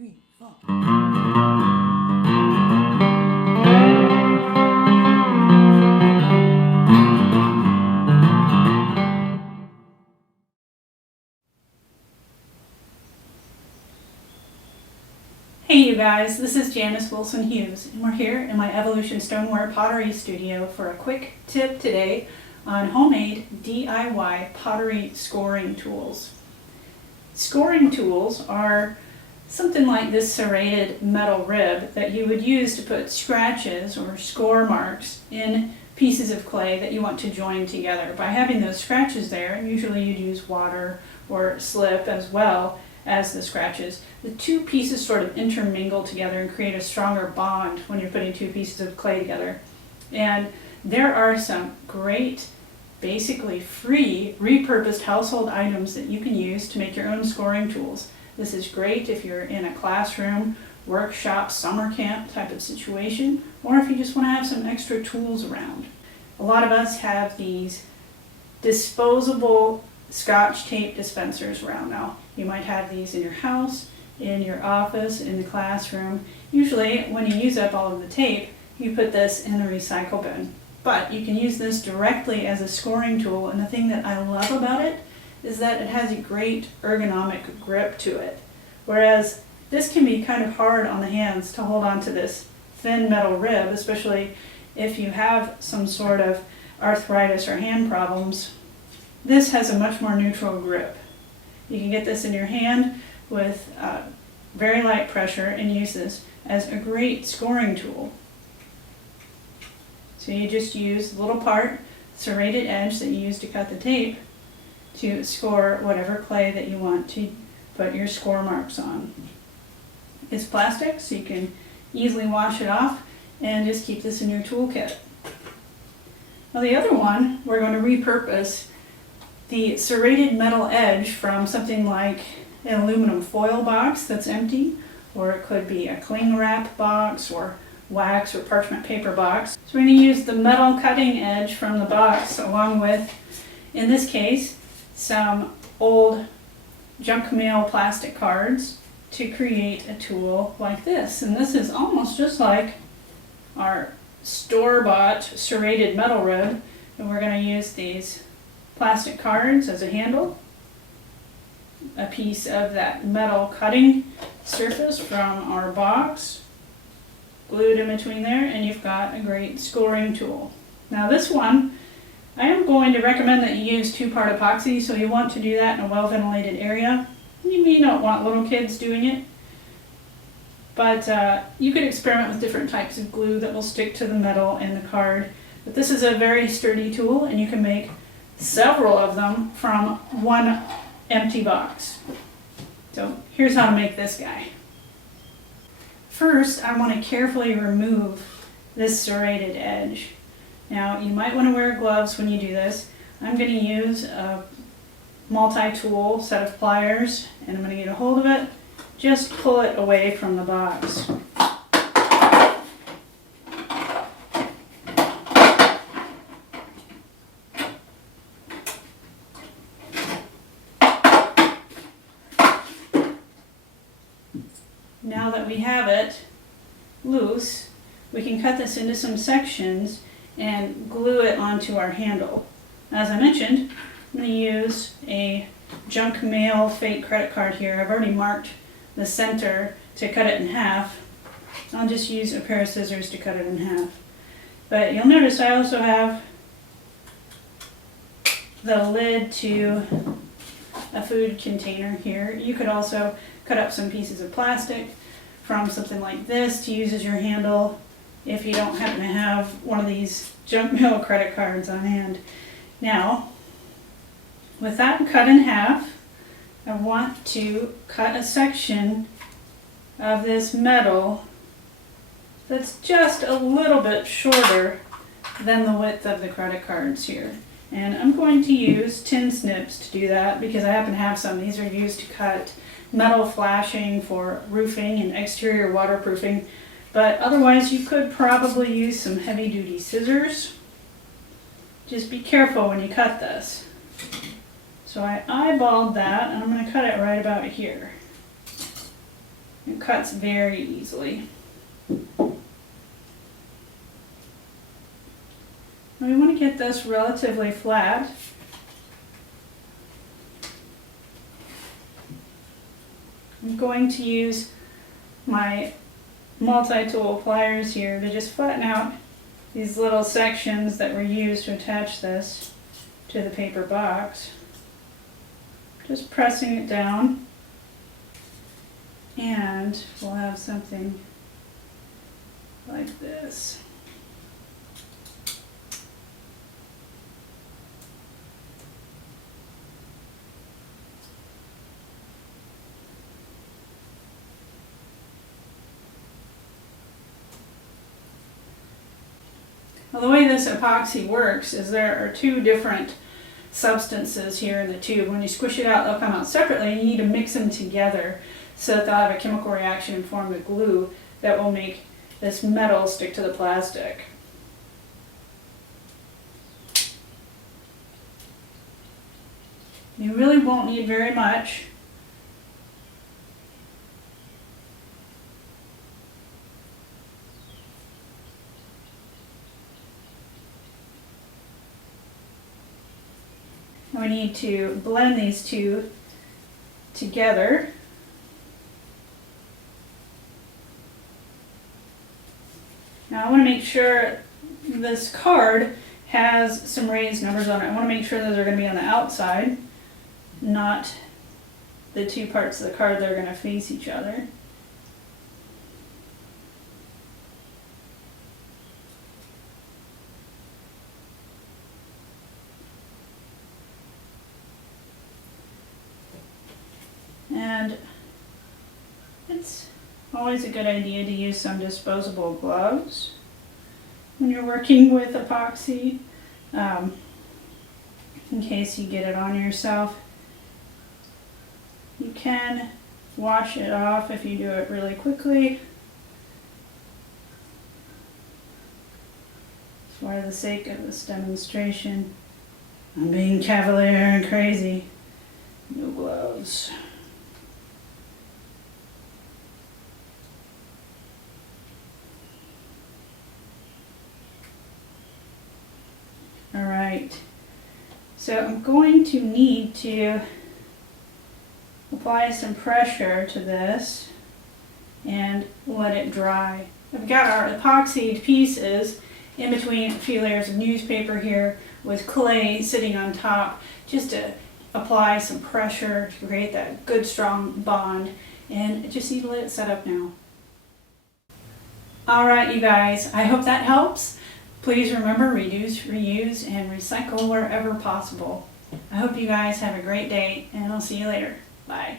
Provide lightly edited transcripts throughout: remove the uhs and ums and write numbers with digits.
3, 4. Hey you guys, this is Janice Wilson Hughes, and we're here in my Evolution Stoneware Pottery Studio for a quick tip today on homemade DIY pottery scoring tools. Scoring tools are something like this serrated metal rib that you would use to put scratches or score marks in pieces of clay that you want to join together. By having those scratches there, usually you'd use water or slip as well as the scratches. The two pieces sort of intermingle together and create a stronger bond when you're putting two pieces of clay together. And there are some great, basically free, repurposed household items that you can use to make your own scoring tools. This is great if you're in a classroom, workshop, summer camp type of situation, or if you just want to have some extra tools around. A lot of us have these disposable Scotch tape dispensers around now. You might have these in your house, in your office, in the classroom. Usually when you use up all of the tape, you put this in the recycle bin. But you can use this directly as a scoring tool, and the thing that I love about it is that it has a great ergonomic grip to it. Whereas this can be kind of hard on the hands to hold on to this thin metal rib, especially if you have some sort of arthritis or hand problems. This has a much more neutral grip. You can get this in your hand with very light pressure and use this as a great scoring tool. So you just use the little part, serrated edge that you use to cut the tape, to score whatever clay that you want to put your score marks on. It's plastic, so you can easily wash it off and just keep this in your toolkit. Now the other one, we're going to repurpose the serrated metal edge from something like an aluminum foil box that's empty, or it could be a cling wrap box or wax or parchment paper box. So we're going to use the metal cutting edge from the box along with, in this case, some old junk mail plastic cards to create a tool like this. And this is almost just like our store-bought serrated metal rib, and we're going to use these plastic cards as a handle, a piece of that metal cutting surface from our box glued in between there, and you've got a great scoring tool. Now this one, I am going to recommend that you use 2-part epoxy, so you want to do that in a well-ventilated area. You may not want little kids doing it, but you could experiment with different types of glue that will stick to the metal and the card. But this is a very sturdy tool, and you can make several of them from one empty box. So here's how to make this guy. First, I want to carefully remove this serrated edge. Now, you might want to wear gloves when you do this. I'm going to use a multi-tool set of pliers, and I'm going to get a hold of it. Just pull it away from the box. Now that we have it loose, we can cut this into some sections and glue it onto our handle. As I mentioned, I'm going to use a junk mail fake credit card here. I've already marked the center to cut it in half. I'll just use a pair of scissors to cut it in half. But you'll notice I also have the lid to a food container here. You could also cut up some pieces of plastic from something like this to use as your handle if you don't happen to have one of these junk mail credit cards on hand. Now, with that cut in half, I want to cut a section of this metal that's just a little bit shorter than the width of the credit cards here. And I'm going to use tin snips to do that because I happen to have some. These are used to cut metal flashing for roofing and exterior waterproofing. But otherwise you could probably use some heavy-duty scissors. Just be careful when you cut this. So I eyeballed that, and I'm going to cut it right about here. It cuts very easily. We want to get this relatively flat. I'm going to use my multi-tool pliers here to just flatten out these little sections that were used to attach this to the paper box. Just pressing it down, and we'll have something like this. Well, the way this epoxy works is there are two different substances here in the tube. When you squish it out, they'll come out separately, and you need to mix them together so that they'll have a chemical reaction and form the glue that will make this metal stick to the plastic. You really won't need very much. We need to blend these two together. Now I want to make sure this card has some raised numbers on it. I want to make sure those are going to be on the outside, not the two parts of the card that are going to face each other. And it's always a good idea to use some disposable gloves when you're working with epoxy, in case you get it on yourself. You can wash it off if you do it really quickly. For the sake of this demonstration, I'm being cavalier and crazy. No gloves. Alright, so I'm going to need to apply some pressure to this and let it dry. I've got our epoxied pieces in between a few layers of newspaper here with clay sitting on top, just to apply some pressure to create that good strong bond, and just need to let it set up now. Alright you guys, I hope that helps. Please remember, reduce, reuse, and recycle wherever possible. I hope you guys have a great day, and I'll see you later. Bye.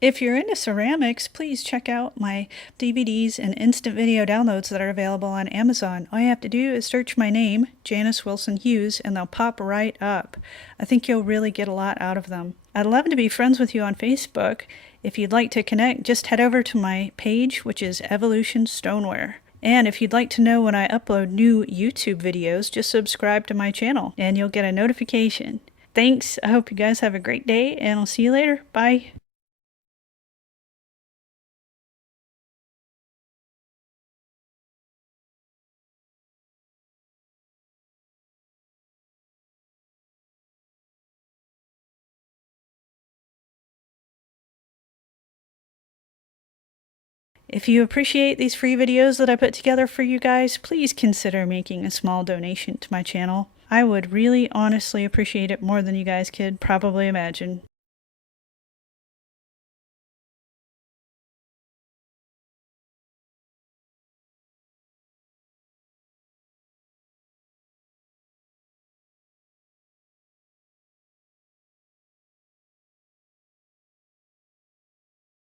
If you're into ceramics, please check out my DVDs and instant video downloads that are available on Amazon. All you have to do is search my name, Janice Wilson Hughes, and they'll pop right up. I think you'll really get a lot out of them. I'd love to be friends with you on Facebook. If you'd like to connect, just head over to my page, which is Evolution Stoneware. And if you'd like to know when I upload new YouTube videos, just subscribe to my channel and you'll get a notification. Thanks. I hope you guys have a great day, and I'll see you later. Bye. If you appreciate these free videos that I put together for you guys, please consider making a small donation to my channel. I would really honestly appreciate it more than you guys could probably imagine.